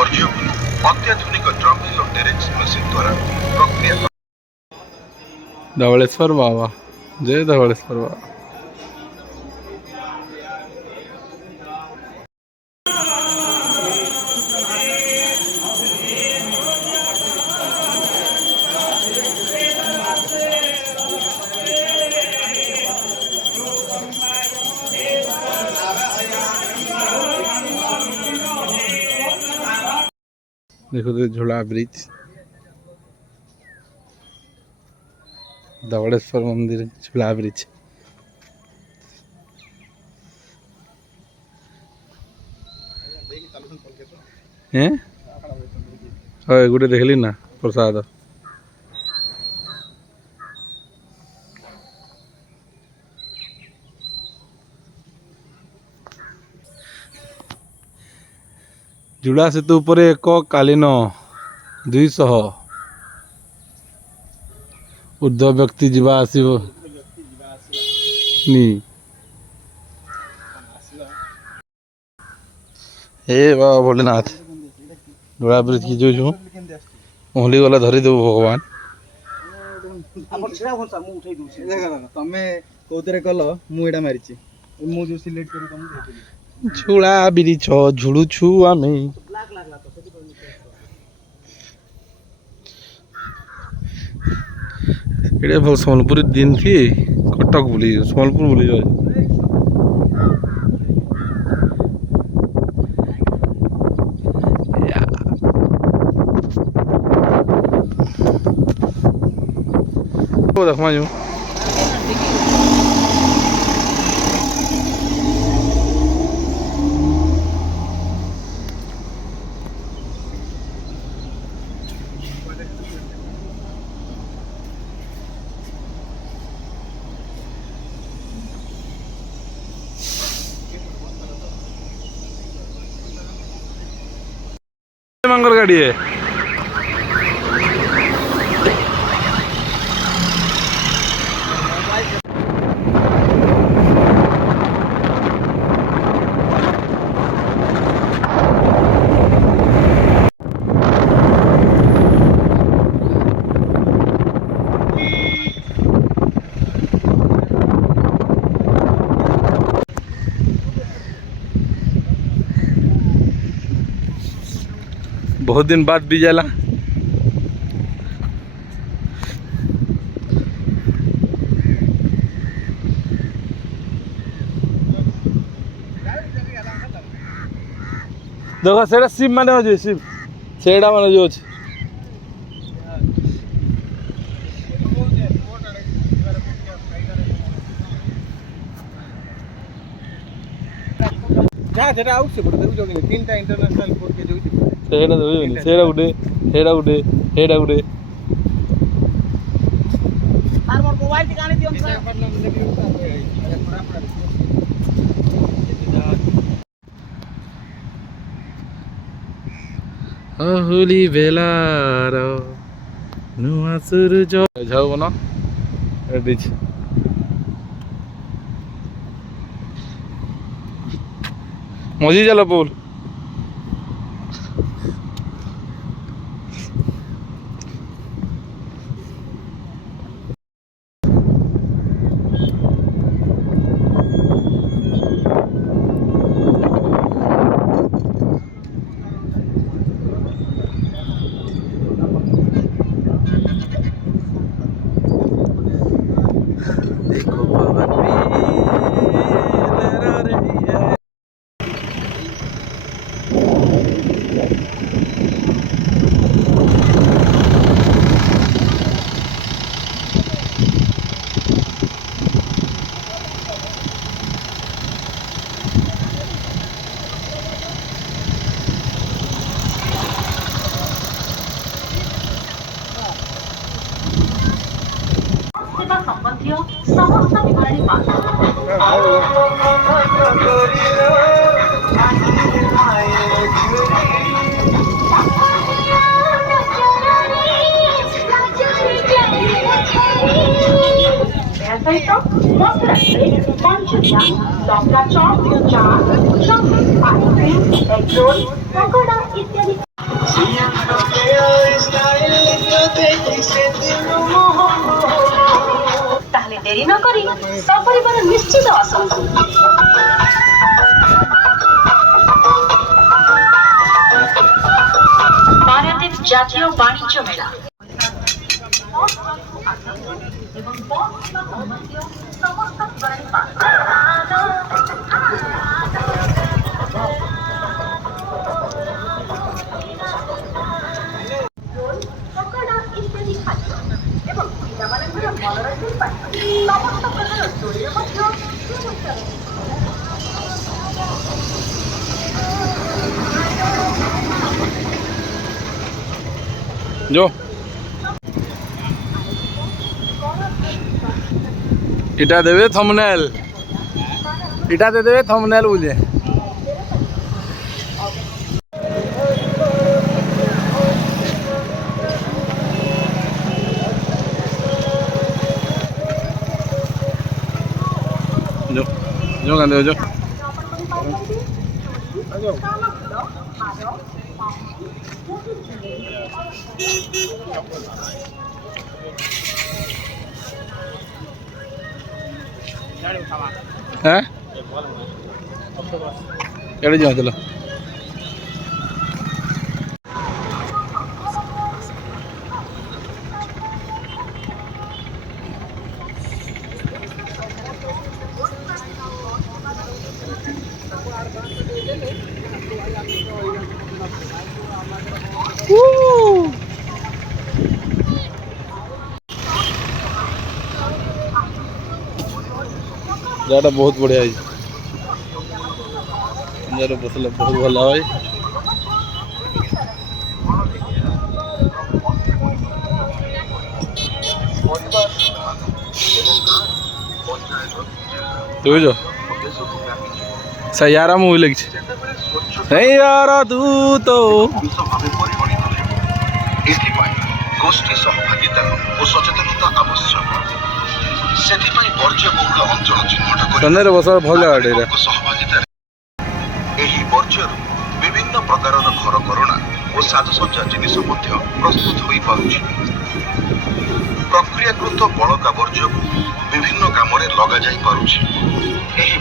ବର୍ଜ୍ୟକୁ ଅତ୍ୟାଧୁନିକ ଟ୍ରକିଂ ଓ Terex machine ଦ୍ୱାରା ପ୍ରକ୍ରିୟା धवळेश्वर बाबा जय धवळेश्वर बाबा। देखो तो झूला ब्रिज धवळेश्वर मंदिर झूला ब्रिज हैं गोटे देखली ना प्रसाद जुड़ा सेतु उपर एक कालीन 200 ऊर्ध्व व्यक्ति जीवा आसब हे बाबा भोलेनाथ डोला ब्रिज की जो ओहली गला धरी देव भगवान तमे कोतरे कल मु एटा मारिची मु जो सिलेक्ट करी तुम झूला ब्रिज झुड़ू छु आमे एडे भल सम्बलपुर दिन थी कटक बुली सम्बलपुर बुली जाए देखमा जो मंगल गाड़ी है बहुत दिन बाद भी जाला देखो सेटा शिव माने हो शिव सेटा माने जो अछि जा जेटा आउट से बोल जो तीनटा इंटरनेशनल कोड के जो सेटा देबनी सेटा गुटे हेडा गुटे हेडा गुटे तार मोर मोबाइल टिकाने दियो होली बेलार नुआ सूरज जाओ बना ब्रिज मजी चलो पुल देखो पवन भी लहरा रही है। संबंधियों समस्त विभागीय सहित मथुराରେ ମଞ୍ଚୁରିଆ ଲଙ୍କା chop chaat chocolate ice cream egg roll pakora ଇତ୍ୟାଦି ଡେରି ନ କରି ସପରିବାର ନିଶ୍ଚିତ ଆସନ୍ତୁ। ପାରାଦୀପ ଜାତୀୟ ବାଣିଜ୍ୟ ମେଳା ଏବଂ ବସ୍ ସେବା ସମ୍ବନ୍ଧୀୟ ସମସ୍ତ ବିବରଣୀ ପକୋଡ଼ା ଇତ୍ୟାଦି ଖାଦ୍ୟ ଏବଂ ପିଲାମାନଙ୍କର ମନୋରଞ୍ଜନ ପାଇଁ ସମସ୍ତ ପ୍ରକାର ଦୋଳିରେ ମଧ୍ୟ ବ୍ୟବସ୍ଥା ରହିଛି। जो इटा देवे थंबनेल इटा दे देवे थंबनेल बुझे जो जो गांधे जो हैं एड़े जा चलो जगह बहुत बढ़िया है बसले बहुत भल है बुझ सयारा मुवी लगी यार तू तो गोष्ठी सहभागिता और सचेतनता आवश्यक ସେଥିପାଇଁ ବର୍ଜ୍ୟବହୁଳ ଅଞ୍ଚଳ ଚିହ୍ନଟ କରି ସନ୍ଧ୍ୟାରେ ବସ ଭଲ ଜାଗାଟା ସହଭାଗିତାରେ ଏହି ବର୍ଜ୍ୟରୁ ବିଭିନ୍ନ ପ୍ରକାରର ଘରକରଣା ଓ ସାଜସଜ୍ଜା ଜିନିଷ ମଧ୍ୟ ପ୍ରସ୍ତୁତ ହୋଇପାରୁଛି। ପ୍ରକ୍ରିୟାକୃତ ବଳକା ବର୍ଜ୍ୟକୁ ବିଭିନ୍ନ କାମରେ ଲଗାଯାଇପାରୁଛି। ଏହି